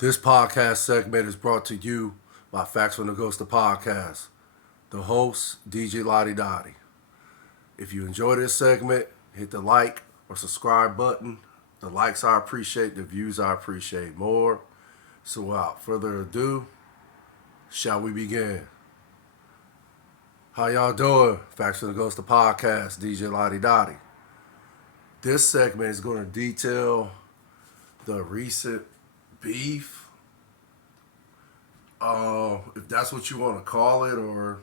This podcast segment is brought to you by Facts from the Ghost of Podcast. The host, DJ Lottie Dottie. If you enjoy this segment, hit the like or subscribe button. The likes I appreciate, the views I appreciate more. So without further ado, shall we begin? How y'all doing? Facts from the Ghost of Podcast, DJ Lottie Dottie. This segment is going to detail the recent beef, if that's what you want to call it, or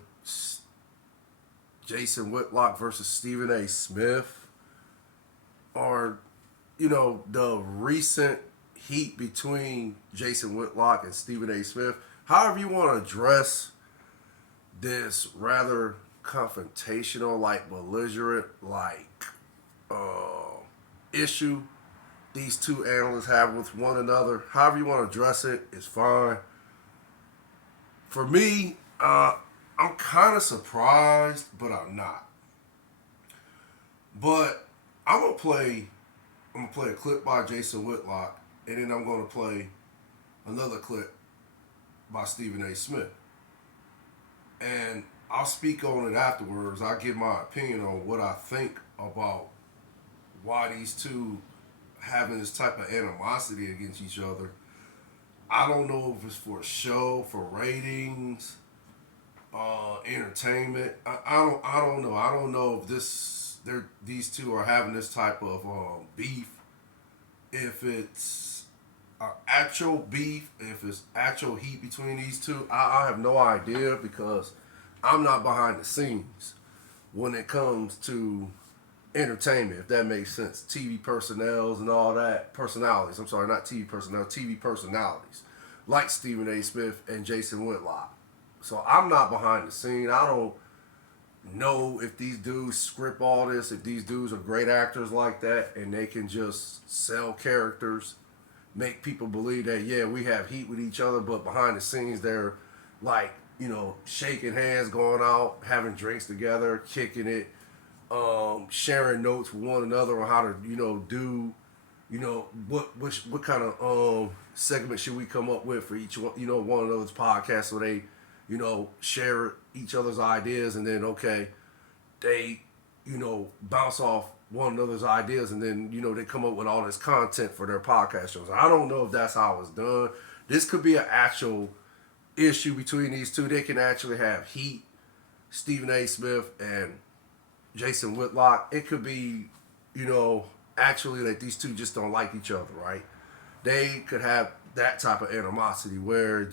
Jason Whitlock versus Stephen A. Smith, or, the recent heat between Jason Whitlock and Stephen A. Smith. However you want to address this rather confrontational, belligerent, issue these two analysts have with one another. However you want to address it is fine. For me, I'm kind of surprised, but I'm not. But I'm gonna play a clip by Jason Whitlock, and then I'm gonna play another clip by Stephen A. Smith. And I'll speak on it afterwards. I'll give my opinion on what I think about why these two having this type of animosity against each other. I don't know if it's for show, for ratings, entertainment. I don't know. I don't know if these two are having this type of beef. If it's actual beef, if it's actual heat between these two, I have no idea because I'm not behind the scenes when it comes to entertainment, if that makes sense. TV personnels and all that. Personalities. I'm sorry, not TV personnel, TV personalities. Like Stephen A. Smith and Jason Whitlock. So I'm not behind the scene. I don't know if these dudes script all this, if these dudes are great actors like that, and they can just sell characters, make people believe that, yeah, we have heat with each other, but behind the scenes they're shaking hands, going out, having drinks together, kicking it, sharing notes with one another on how to, do, what kind of segment should we come up with for each one, one of those podcasts, so they, share each other's ideas, and then they, bounce off one another's ideas, and then, they come up with all this content for their podcast shows. I don't know if that's how it's done. This could be an actual issue between these two. They can actually have heat, Stephen A. Smith and Jason Whitlock. It could be, actually that these two just don't like each other, right? They could have that type of animosity where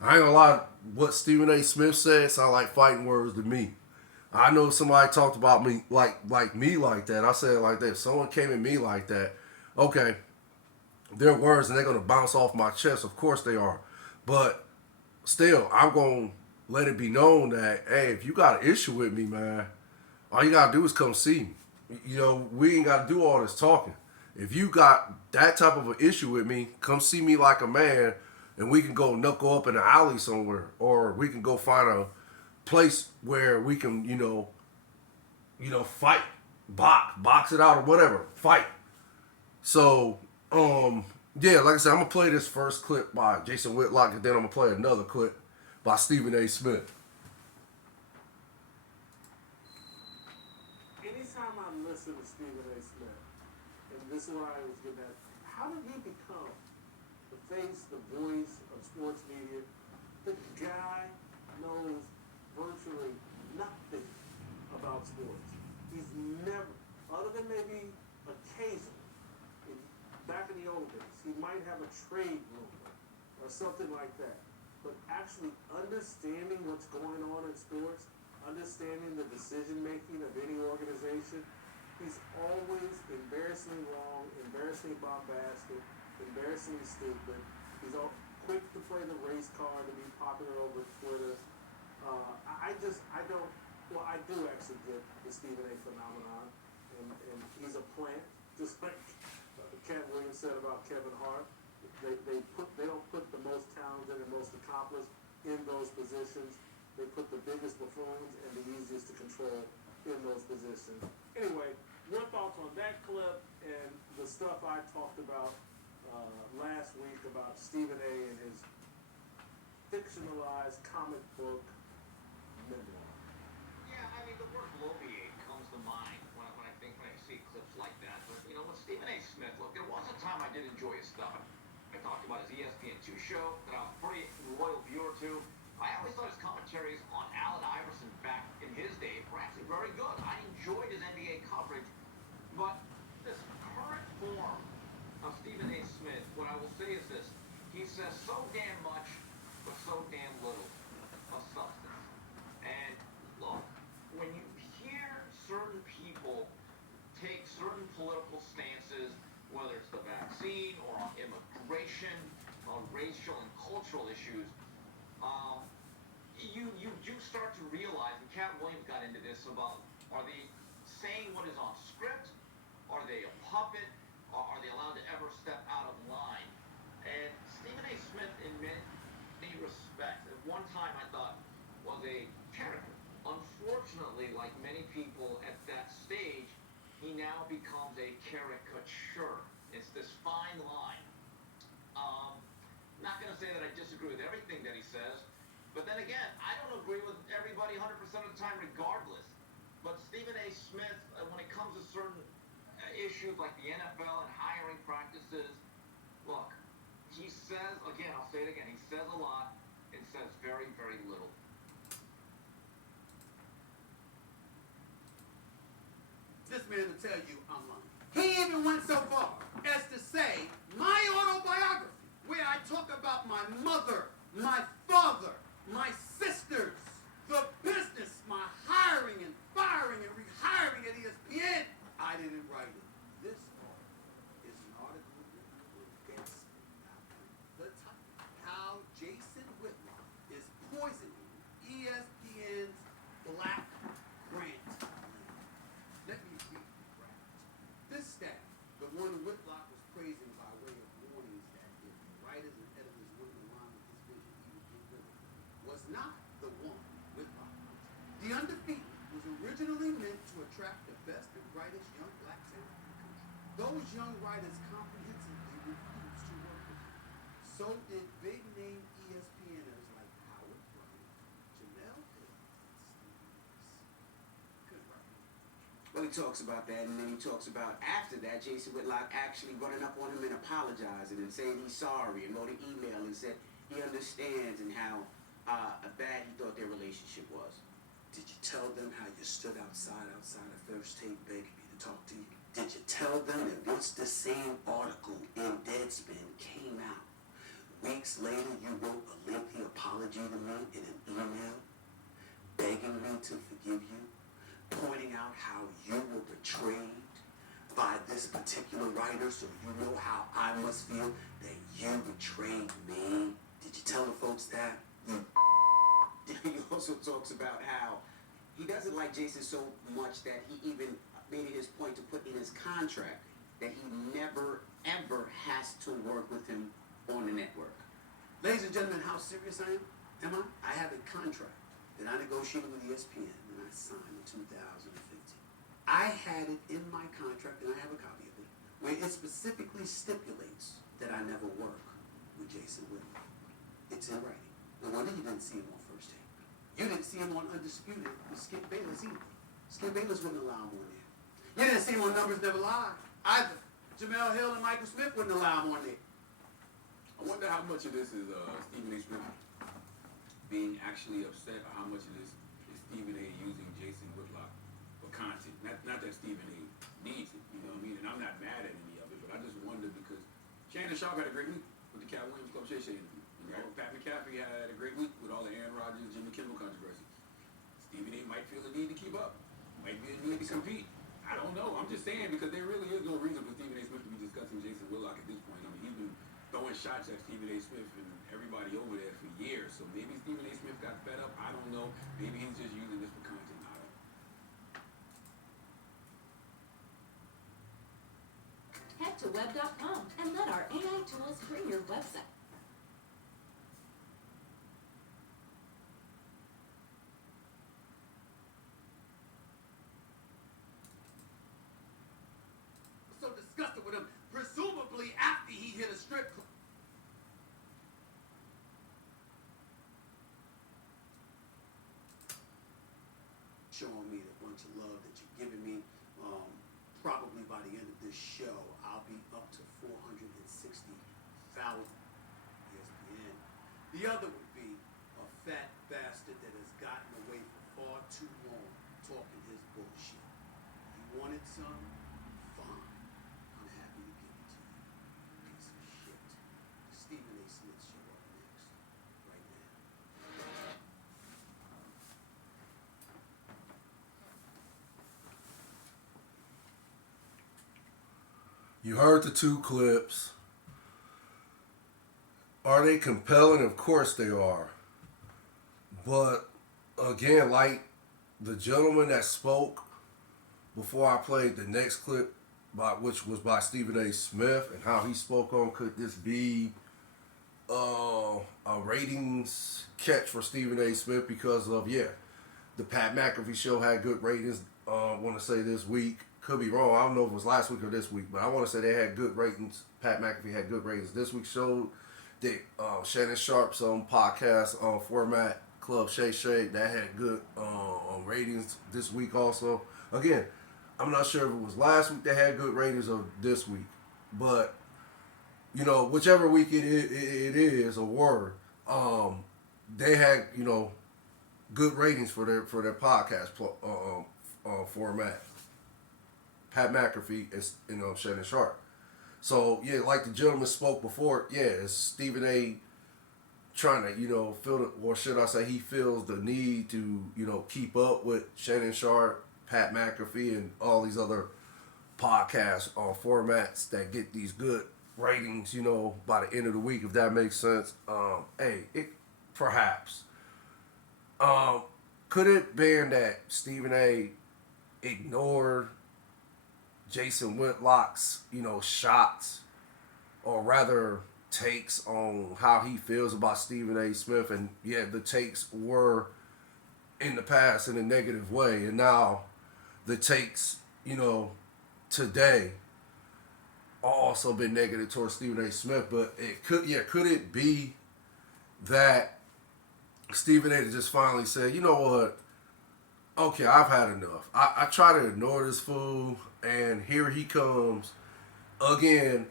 I ain't gonna lie, what Stephen A. Smith said sound like fighting words to me. I know somebody talked about me like me like that. I said it like that. If someone came at me like that, okay, they're words and they're gonna bounce off my chest. Of course they are. But still, I'm gonna let it be known that, hey, if you got an issue with me, man, all you gotta do is come see me. We ain't gotta do all this talking. If you got that type of an issue with me, come see me like a man, and we can go knuckle up in an alley somewhere, or we can go find a place where we can, fight, box it out or whatever, fight. So, yeah, like I said, I'm gonna play this first clip by Jason Whitlock, and then I'm gonna play another clip by Stephen A. Smith. Anytime I listen to Stephen A. Smith, and this is what I was getting at, how did he become the face, the voice of sports media? The guy knows virtually nothing about sports. He's never, other than maybe occasionally, back in the old days, he might have a trade rumor or something like that. But actually understanding what's going on in sports, understanding the decision making of any organization, he's always embarrassingly wrong, embarrassingly bombastic, embarrassingly stupid. He's all quick to play the race card to be popular over Twitter. I do actually get the Stephen A. phenomenon, and he's a plant, just like Cat Williams said about Kevin Hart. They don't put the most talented and most accomplished in those positions. They put the biggest buffoons and the easiest to control in those positions. Anyway, your thoughts on that clip and the stuff I talked about last week about Stephen A. and his fictionalized comic book memoir? Yeah, I mean, the word bloviate comes to mind when I see clips like that. But, you know, with Stephen A. Smith, look, there was a time I did enjoy his stuff. I talked about his ESPN2 show that I was a pretty loyal viewer to. I always thought his commentaries on Allen Iverson back in his day were actually very good. I enjoyed his NBA coverage. But this current form of Stephen A. Smith, what I will say is this. He says so damn much, but so damn little of substance. And look, when you hear certain people take certain political stances, whether it's the vaccine or on immigration, on racial and cultural issues, you do start to realize, and Cat Williams got into this about, are they saying what is on script? Are they a puppet? Or are they allowed to ever step out of line? And Stephen A. Smith, in many respects, at one time I thought was a character. Unfortunately, like many people at that stage, he now becomes a caricature. It's this fine line. Not going to say that I disagree with everything that he says, but then again, I don't agree with everybody 100% of the time regardless. But Stephen A. Smith, when it comes to certain issues like the NFL and hiring practices, look, he says, again, I'll say it again, he says a lot and says very, very little. This man will tell you I'm lying. He even went so far as to say my autobiography, where I talk about my mother, my father, my sisters, the business, my hiring and firing and rehiring at ESPN, I didn't write it. This article is an article written against the topic, how Jason Whitlock is poisoning ESPN's black grant plan. Let me read the draft. This staff, the one Whitlock was praising by way of warnings that if writers and editors wouldn't align with his vision, he would get rid of them, was not the one Whitlock wanted. The Undefeated was originally meant to attract the best and brightest young black talent in the country. Those young writers comprehensively refused to work with him. So did big-name ESPNers like Howard Bryant, Jamel Hill, and Steve Nash. Good writing. Well, he talks about that, and then he talks about after that, Jason Whitlock actually running up on him and apologizing and saying he's sorry and wrote an email and said he understands and how bad he thought their relationship was. Did you tell them how you stood outside of First Take begging me to talk to you? Did you tell them that once the same article in Deadspin came out, weeks later you wrote a lengthy apology to me in an email, begging me to forgive you, pointing out how you were betrayed by this particular writer, so you know how I must feel that you betrayed me? Did you tell the folks that? He also talks about how he doesn't like Jason so much that he even made it his point to put in his contract that he never, ever has to work with him on the network. Ladies and gentlemen, how serious I am? Am I? I have a contract that I negotiated with ESPN and I signed in 2015. I had it in my contract, and I have a copy of it, where it specifically stipulates that I never work with Jason Whitlock. It's in writing. No wonder you didn't see him on First Take. You didn't see him on Undisputed with Skip Bayless either. Skip Bayless wouldn't allow him on there. You didn't see him on Numbers Never Lie either. Jamel Hill and Michael Smith wouldn't allow him on there. I wonder how much of this is Stephen A. Smith being actually upset, or how much of this is Stephen A. using Jason Whitlock for content. Not that Stephen A. needs it, you know what I mean? And I'm not mad at any of it, but I just wonder because Shannon Sharp had a great week with the Cat Williams Club Shay Shay interview. You know, Pat McAfee had a great week with all the Aaron Rodgers, Jimmy Kimmel controversy. Stephen A. might feel the need to keep up, might be a need to compete. I don't know. I'm just saying because there really is no reason for Stephen A. Smith to be discussing Jason Whitlock at this point. I mean, he's been throwing shots at Stephen A. Smith and everybody over there for years. So maybe Stephen A. Smith got fed up. I don't know. Maybe he's just using this for content. I don't know. Head to web.com and let our AI tools bring your website. So disgusted with him, presumably after he hit a strip club. showing me the bunch of love that you're giving me. Probably by the end of this show, I'll be up to 460,000 ESPN. The other would be a fat bastard that has gotten away for far too long talking his bullshit. You wanted some? Fine. I'm happy to give it to you. Piece of shit. The Stephen A. Smith Show up next. Right now. You heard the two clips. Are they compelling? Of course they are. But again, like the gentleman that spoke before I played the next clip, which was by Stephen A. Smith, and how he spoke on could this be a ratings catch for Stephen A. Smith because of, the Pat McAfee show had good ratings. I want to say this week. Could be wrong. I don't know if it was last week or this week, but I want to say they had good ratings. Pat McAfee had good ratings. This week showed that Shannon Sharp's podcast format, Club Shay Shay, that had good ratings this week also. Again, I'm not sure if it was last week that had good ratings or this week, but whichever week it is or were, they had good ratings for their podcast format. Pat McAfee and Shannon Sharp. So like the gentleman spoke before, it's Stephen A. trying to feel the, or should I say he feels the need to keep up with Shannon Sharp, Pat McAfee, and all these other podcast formats that get these good ratings by the end of the week, if that makes sense. Perhaps could it be that Stephen A. ignored Jason Whitlock's, shots, or rather takes on how he feels about Stephen A. Smith, and the takes were in the past in a negative way, and now the takes, today also been negative towards Stephen A. Smith. But could it be that Stephen A. just finally said, you know what? Okay, I've had enough. I try to ignore this fool, and here he comes again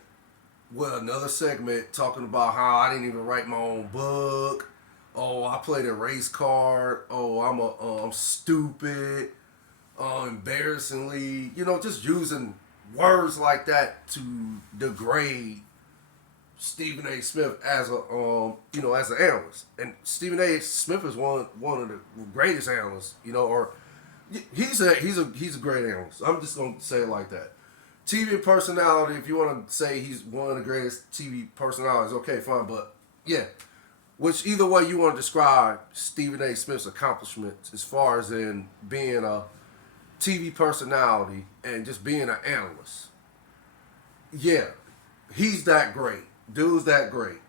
with another segment talking about how I didn't even write my own book. Oh, I played a race card. Oh, I'm stupid. Embarrassingly, just using words like that to degrade Stephen A. Smith as as an analyst. And Stephen A. Smith is one of the greatest analysts, or he's a great analyst. I'm just gonna say it like that. TV personality, if you want to say he's one of the greatest TV personalities, okay, fine. But which either way you want to describe Stephen A. Smith's accomplishments as far as in being a TV personality and just being an analyst. He's that great. Dude's that great.